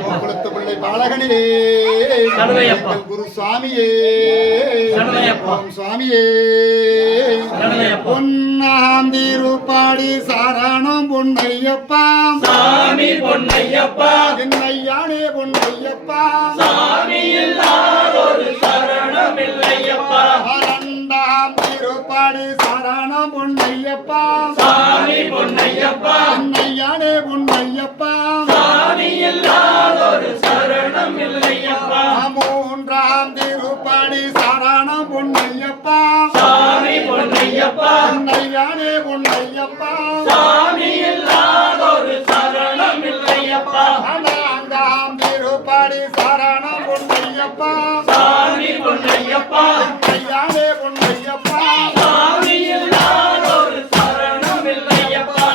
குளத்து பிள்ளை பாலகனே குரு சுவாமியே சுவாமியே பொன்னாம் திருப்பாடி சரணம் பொன்னையப்பா சாமி பொன்னையப்பா என்னையானே பொன்னையப்பா சாமி இல்லாதொரு சரணம் இல்லையப்பா இரண்டாம் திருப்பாடி சரணம் பொன்னையப்பா சாமி பொன்னையப்பா என்னையானே பொன்னையப்பா சாமி இல்லாதொரு சரணம் இல்லையப்பா மூன்றாம் திருப்பாடி சரணம் பொன்னையப்பா சாமி பொன்னையப்பா என்னையானே பொன்னையப்பா சாமி இல்லாதொரு சரணம் இல்லையப்பா நான்காம் திருப்பாடி சரணம் பொன்னையப்பா சாமி பொன்னையப்பா என்னையானே பொன்னையப்பா சாமி இல்லாதொரு சரணம் இல்லையப்பா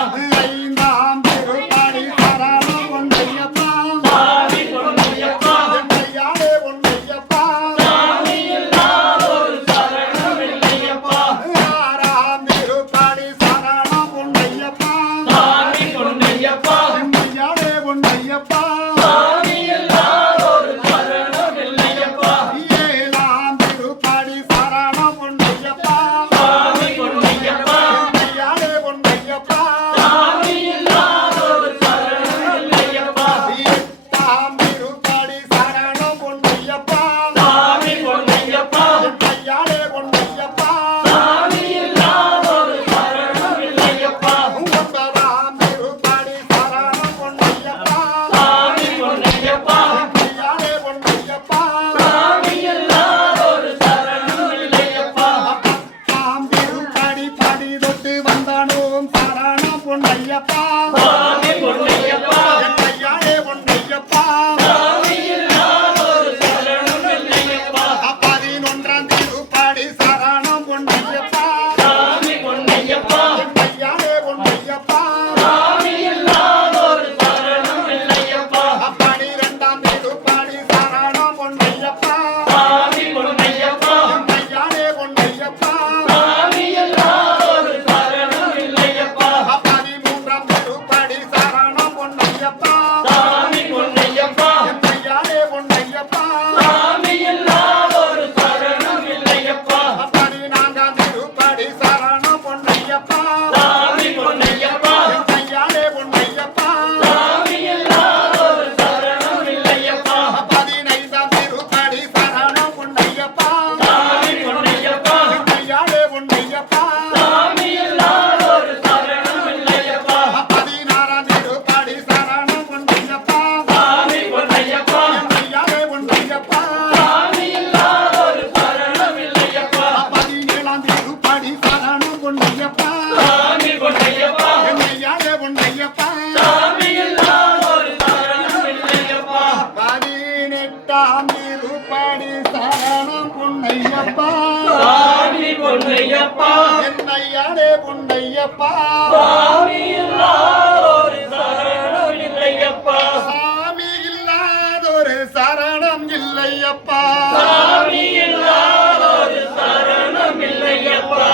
ஐந்தாம் திருப்பாடி சரணம் பொன்னையப்பா சாமி பொன்னையப்பா என்னையானே பொன்னையப்பா சாமி இல்லாதொரு சரணம் இல்லையப்பா ஆறாம் திருப்பாடி சரணம் பொன்னையப்பா சாமி பொன்னையப்பா என்னையானே பொன்னையப்பா சாமி இல்லாதொரு சரணம் இல்லையப்பா ஏழாம் திருப்பாடி சரணம் பொன்னையப்பா சாமி பொன்னையப்பா என்னையானே பொன்னையப்பா சாமி இல்லாதொரு சரணம் இல்லையப்பா எட்டாம் திருப்பாடி சரணம் பொன்னையப்பா சாமி பொன்னையப்பா என்னையானே பொன்னையப்பா சாமி இல்லாதொரு சரணம் இல்லையப்பா ஒன்பதாம் திருப்பாடி சரணம் பொன்னையப்பா சாமி பொன்னையப்பா என்னையானே பொன்னையப்பா சாமி இல்லாதொரு சரணம் இல்லையப்பா பத்தாம் திருப்பாடி படி தொட்டு வந்தானோம் சரணம் பொன்னையப்பா சாமி பொன்னையப்பா என்னையானே பொன்னையப்பா சாமி இல்லாதொரு சரணம் இல்லையப்பா பதினொன்றாம் திருப்பாடி சரணம் பொன்னையப்பா சாமி பொன்னையப்பா என்னையானே பொன்னையப்பா சாமி இல்லாதொரு சரணம் இல்லையப்பா பனிரெண்டாம் திருப்பாடி சரணம் பொன்னையப்பா சாமி பொன்னையப்பா என்னையானே பொன்னையப்பா சாமி இல்லாதொரு சரணம் இல்லையப்பா பதிமூன்றாம் திருப்பாடி சரணம் பொன்னையப்பா சாமி பொன்னையப்பா என்னையானே பொன்னையப்பா சாமி இல்லாதொரு சரணம் இல்லையப்பா பதினான்காம் திருப்பாடி சரணம் பொன்னையப்பா சாமி பொன்னையப்பா என்னையானே பொன்னையப்பா சாமி இல்லாதொரு சரணம் இல்லையப்பா பதினைந்தாம் திருப்பாடி சரணம் பொன்னையப்பா சாமி பொன்னையப்பா என்னையானே பொன்னையப்பா சாமி இல்லாதொரு சரணம் இல்லையப்பா பதினாறாம் திருப்பாடி சரணம் பொன்னையப்பா சாமி பொன்னையப்பா என்னையானே பொன்னையப்பா சாமி இல்லாதொரு சரணம் இல்லையப்பா பதினேழாம் திருப்பாடி சரணம் பொன்னையப்பா சாமி பொன்னையப்பா என்னையானே பொன்னையப்பா சாமி இல்லாதொரு சரணம் இல்லையப்பா பதினெட்டாம் திருப்பாடி சரணம் பொன்னையப்பா சாமி பொன்னையப்பா என்னையானே பொன்னையப்பா சாமி இல்லாதொரு சரணம் இல்லையப்பா சாமி இல்லாதொரு சரணம் இல்லையப்பா சாமி இல்லாதொரு சரணம் இல்லையப்பா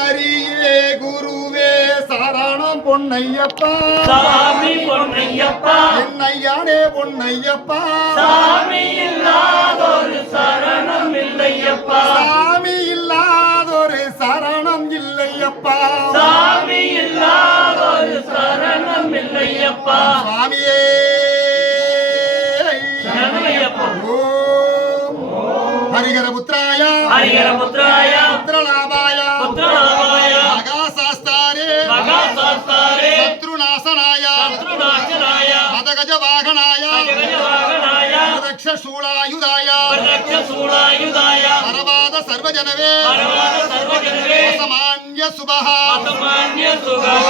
அரியே குருவே சரணம் பொன்னையப்பா சாமி பொன்னையப்பா என்னையானே பொன்னையப்பா சாமி இல்லாதொரு சரணம் இல்லையப்பா சாமி இல்லாதொரு சரணம் இல்லையப்பா சாமி இல்லாதொரு சரணம் இல்லையப்பா சுவாமியே சரணமையப்பா ஓம் ஹரிஹர புத்திராய ஹரிஹரபுத்ராய புத்திரலாபாய புத்திரலாபாய மகாசாஸ்தாரே மகாசாஸ்தாரே சத்ருநாசனாய சத்ருநாசனாய மதகஜ வாகனாய ஜகஜவாகனாய தக்ஷசூலாயுதாய பிரதக்ஷசூலாயுதாய பரவாத சர்வஜனவே பரவாத சர்வஜனவே சமான்ய சுபஹ வசமான்ய சுகः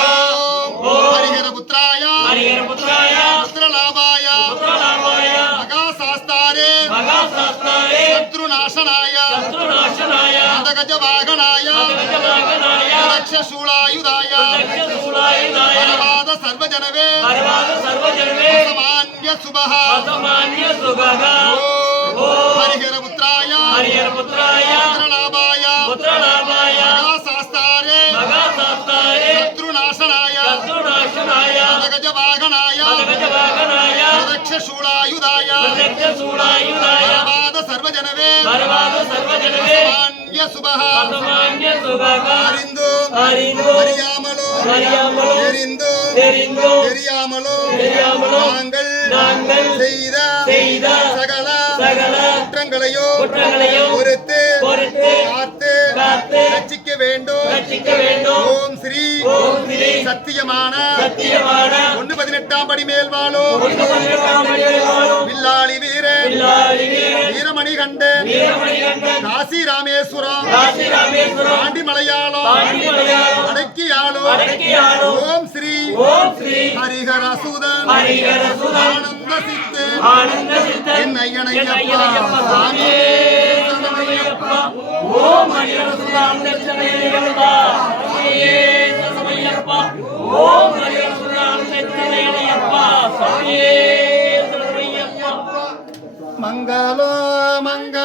ஓம் ஹரிஹர புத்திராய ஹரிஹரபுத்ராய புத்திரலாபாய புத்திரலாபாய மகாசாஸ்தாரே மகாசாஸ்தாரே சத்ருநாசனாய சத்ருநாசனாய மதகஜ வாகனாய ஜகஜவாகனாய தக்ஷசூலாயுதாய பிரதக்ஷசூலாயுதாய பரவாத சர்வஜனவே பரவாத சர்வஜனவே சமான்ய சுபஹ வசமான்ய சுகः ஓம் ஹரிஹர புத்திராய ஹரிஹரபுத்ராய புத்திரலாபாய புத்திரலாபாய மகாசாஸ்தாரே மகாசாஸ்தாரே சத்ருநாசனாய சத்ருநாசனாய மதகஜ வாகனாய மதகஜவாகனாய பிரதக்ஷ சூளாயுதாய பிரத்யக்ஷ சூடாயுதாய பரவாத சர்வஜனவே பரவாத சர்வஜனவே சாமான்ய சுபஹ சாமான்ய சுபகா அறிந்தும் அறிந்தும் அறியாமலோ அறியாமலோ தெரிந்தும் தெரிந்தும் தெரியாமலோ தெரியாமலோ நாங்கள் செய்த சகல சகல குற்றங்களையும் பொறுத்து காத்து ரட்சிக்க வேண்டும் ஓம் ஸ்ரீ சத்தியமான 118 படி மேல் வாழும் வில்லாளி வீரன் வீரமணி கண்டன் காசி ராமேஸ்வரம் பாண்டி மலையாளம் அடக்கியாளோ ஓம் ஸ்ரீ ஹரிஹர சுதன் ஆனந்த சித்தன் என்னையனையப்பா சாமியே சரணமையப்பா. ஓம் ஹரிஹர சுதானந்தேயப்பா சாமியே சரணமையப்பா. ஓம் ஹரிஹர சுதானந்தேயப்பா சாமியே சரணமையப்பா. மங்களோ மங்கள